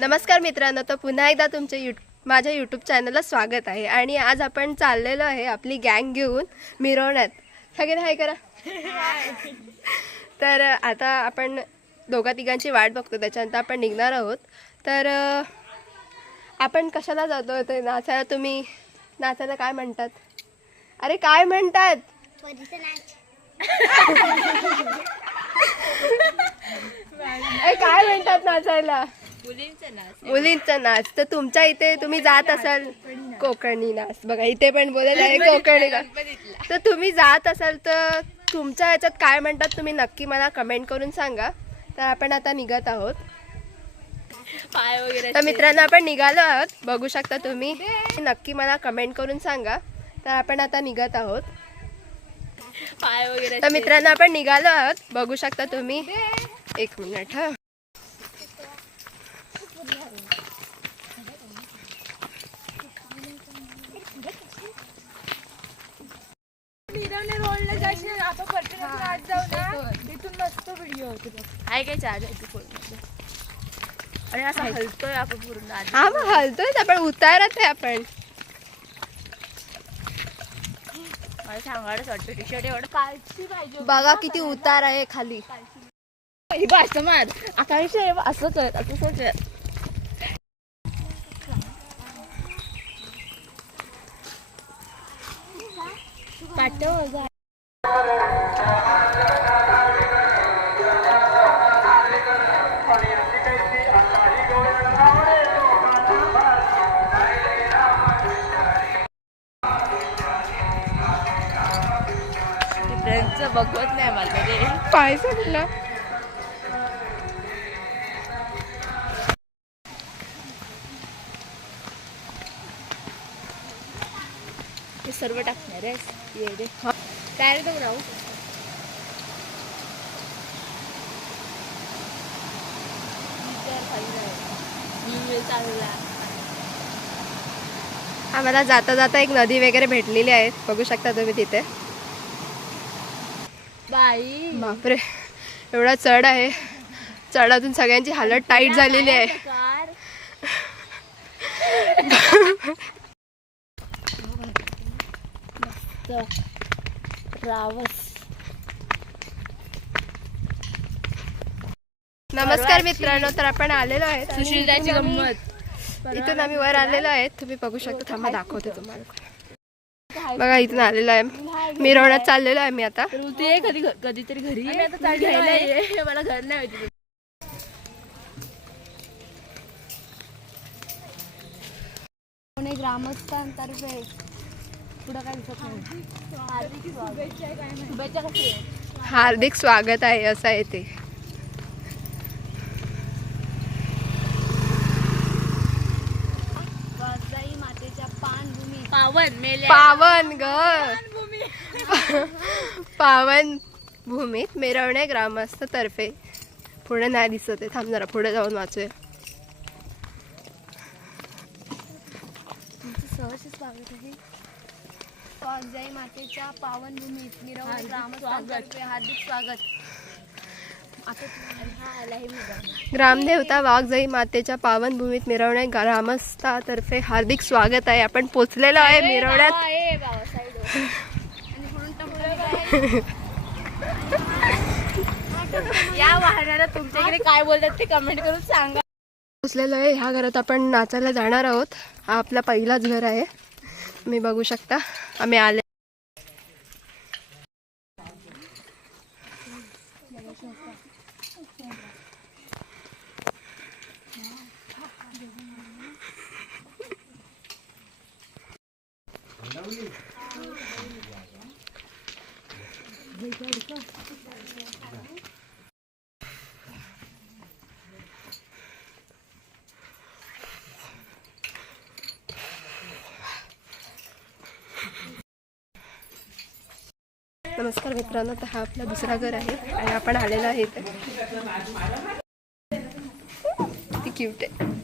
नमस्कार मित्रांनो तर पुन्हा एकदा तुमच्या यू माझ्या यूट्यूब चॅनलला स्वागत आहे. आणि आज आपण चाललेलो आहे आपली गँग घेऊन मिरवण्यात. सगळे हाय करा. तर आता आपण दोघा तिघांची वाट बघतो त्याच्यानंतर आपण निघणार आहोत. तर आपण कशाला जातो ते नाचायला तुम्ही नाचायला काय म्हणतात? अरे काय म्हणतात? ए, काय म्हणतात नाचायला? मुलींचा नाच. तर तुमच्या इथे तुम्ही जात असाल कोकणी नाच. बघा इथे पण बोलत आहे कोकणी नाच. तर तुम्ही जात असाल तर तुमच्या ह्याच्यात काय म्हणतात तुम्ही नक्की मला कमेंट करून सांगा. तर आपण आता निघत आहोत. पाय वगैरे तर मित्रांनो आपण निघालो आहोत. बघू शकता तुम्ही. नक्की मला कमेंट करून सांगा. तर आपण आता निघत आहोत. पाय वगैरे तर मित्रांनो आपण निघालो आहोत. बघू शकता तुम्ही. एक मिनिट हा. आहे काय चार्ज आहे फोन आणि असं हलतोय आपण पूर्ण आधी. हा मग हलतोय आपण उतारत आहे आपण. मला सांगायलाच वाटतं टी शर्ट एवढं कालची पाहिजे बघा किती उतार आहे खाली. ही भाषा मार. आकांक्षा हे बघ, असं करत असं करत पाठव फ्रेंडचं बघवत नाही मला रे. पाहायचं सर्व टाकणार आहेस ये रे काय रे तो राहू? आम्हाला जाता जाता एक नदी वगैरे भेटलेली आहे. बघू शकता तुम्ही तिथे. बाई. बापरे. एवढा चढ आहे. चढातून सगळ्यांची हालत टाईट झालेली आहे. कार रावस नमस्कार मित्रांनो तर आपण आलेलो आहे सुशीलताची गंमत. इथून आम्ही वर आलेलो आहे तुम्ही बघू शकता. थांबा दाखवते तुम्हाला. बघा इथून आलेलो आहे. मिरवण्यात चाललेलो आहे मी आता. कधी कधीतरी घरी. मी मला घर नाही माहिती पुणे ग्रामस्थांतर्फे पुढं काय दिसत नाही. शुभेच्छा कशी आहे हार्दिक स्वागत आहे असं आहे ते. वाजदाई मातेच्या पानभूमी. पावन मेल्या. पावन ग. पावन भूमीत मिरवणे ग्रामस्थ तर्फे. पुढे नाही दिसत आहे. थांब जरा पुढे जाऊन वाचूया. तुमचं सहर्ष स्वागत आहे. वाजदाई मातेच्या पावनभूमीत मिरवणे हार्दिक ग्रामस्थांतर्फे हार्दिक स्वागत. ग्रामदेवता वाघजाई मातेच्या पावन भूमीत मिरवणे ग्रामस्थातर्फे हार्दिक स्वागत आहे. आपण पोचलेलो आहे मिरवण्यात. या वाहनाला तुमच्या इकडे काय बोलतात ते कमेंट करून सांगा. पोचलेलो आहे. ह्या घरात आपण नाचायला जाणार आहोत. हा आपला पहिलाच घर आहे. तुम्ही बघू शकता. आम्ही आले. नमस्कार मित्रांनो तर हा आपला दुसरा घर आहे आणि आपण आलेलो आहे इथे. किती क्यूट आहे.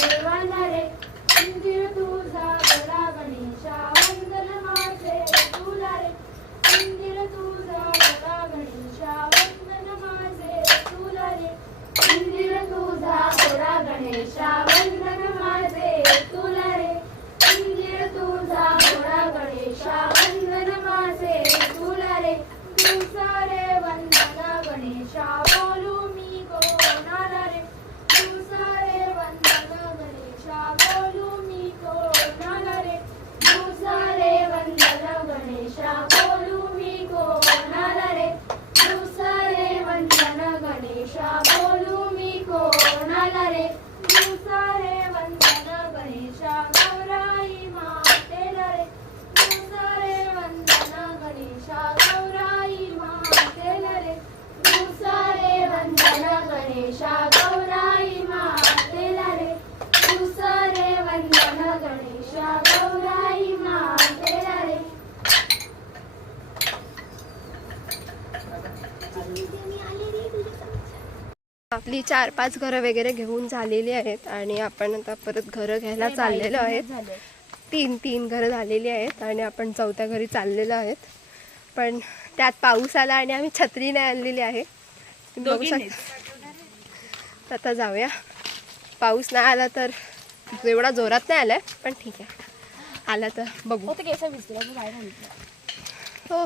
વણધારે आपली चार पाच घरं वगैरे घेऊन झालेली आहेत आणि आपण आता परत घरं घ्यायला चाललेलो आहेत. तीन तीन घरं झालेली आहेत आणि आपण चौथ्या घरी चाललेलो आहेत. पण त्यात पाऊस आला आणि आम्ही छत्री नाही आणलेली आहे. आता जाऊया. पाऊस नाही आला तर एवढा जोरात नाही आलाय पण ठीक आहे. आला तर बघू. केस भिजते हो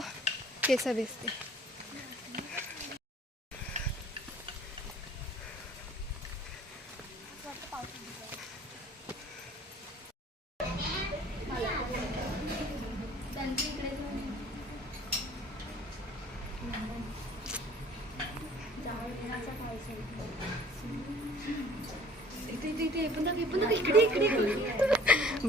केस भिजते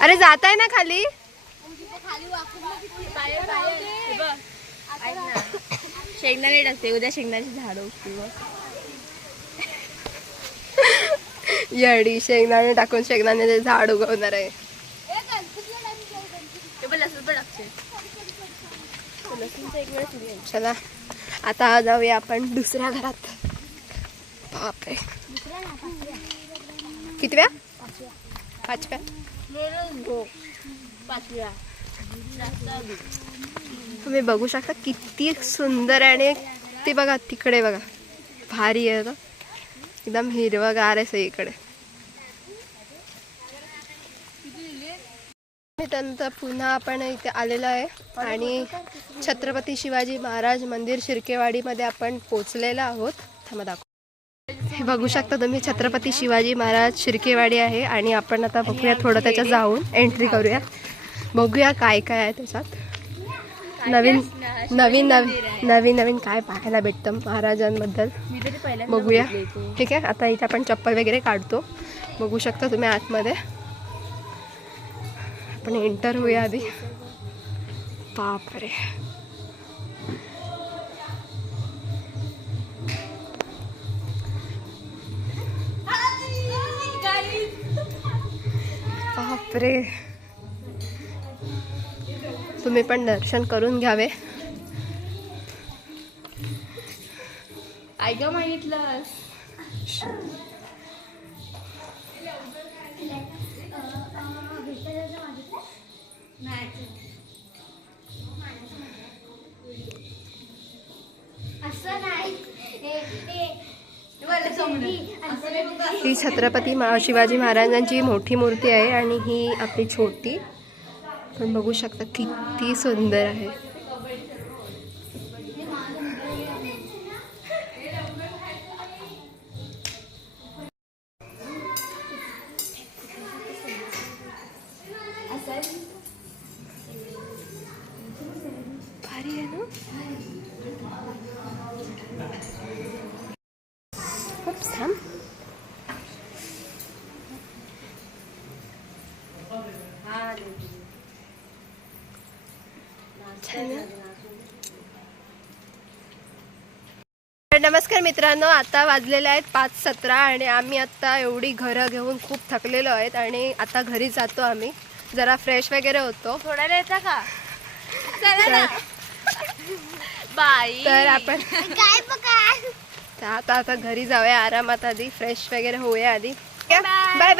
अरे जात आहे ना खाली? शेंगदाणे टाकते उद्या शेंगदाण्याचे झाड उगती शेंगदाणे टाकून शेंगदाण्याचे झाड उगवणार आहे. चला आता जाऊया आपण दुसऱ्या घरात. बापरे. कितव्या? पाचव्या. तुम्ही बघू शकता किती सुंदर आहे आणि ते बघा तिकडे बघा. भारी आहे एकदम हिरवगार आहे सगळीकडे. त्यानंतर पुन्हा आपण इथे आलेलो आहे आणि छत्रपती शिवाजी महाराज मंदिर शिर्केवाडीमध्ये आपण पोचलेलो आहोत. थांबा दाखव. हे बघू शकता तुम्ही छत्रपती शिवाजी महाराज शिर्केवाडी आहे आणि आपण आता बघूया थोडं त्याच्यात जाऊन एंट्री करूया. बघूया काय काय आहे त्याच्यात. नवीन नवीन नवीन नवीन नवीन काय पाहायला भेटतं महाराजांबद्दल. बघूया. ठीक आहे आता इथे आपण चप्पल वगैरे काढतो. बघू शकता तुम्ही आतमध्ये. आपण एंटर होऊया आधी. बापरे. बापरे. तुम्ही पण दर्शन करून घ्यावे. आई ग मागितलं असं नाही. ही छत्रपती मा शिवाजी महाराजांची मोठी मूर्ती आहे आणि ही आपली छोटी. पण बघू शकता किती सुंदर आहे. नमस्कार मित्रांनो आता वाजलेले आहेत पाच सतरा आणि आम्ही आता एवढी घरं घेऊन खूप थकलेलो आहेत आणि आता घरी जातो आम्ही. जरा फ्रेश वगैरे होतो. सोडायला येता का? चला ना. बाई. तर आपण काय बघा तर आता आता घरी जाऊया आरामात आधी फ्रेश वगैरे होऊया आधी. Bye bye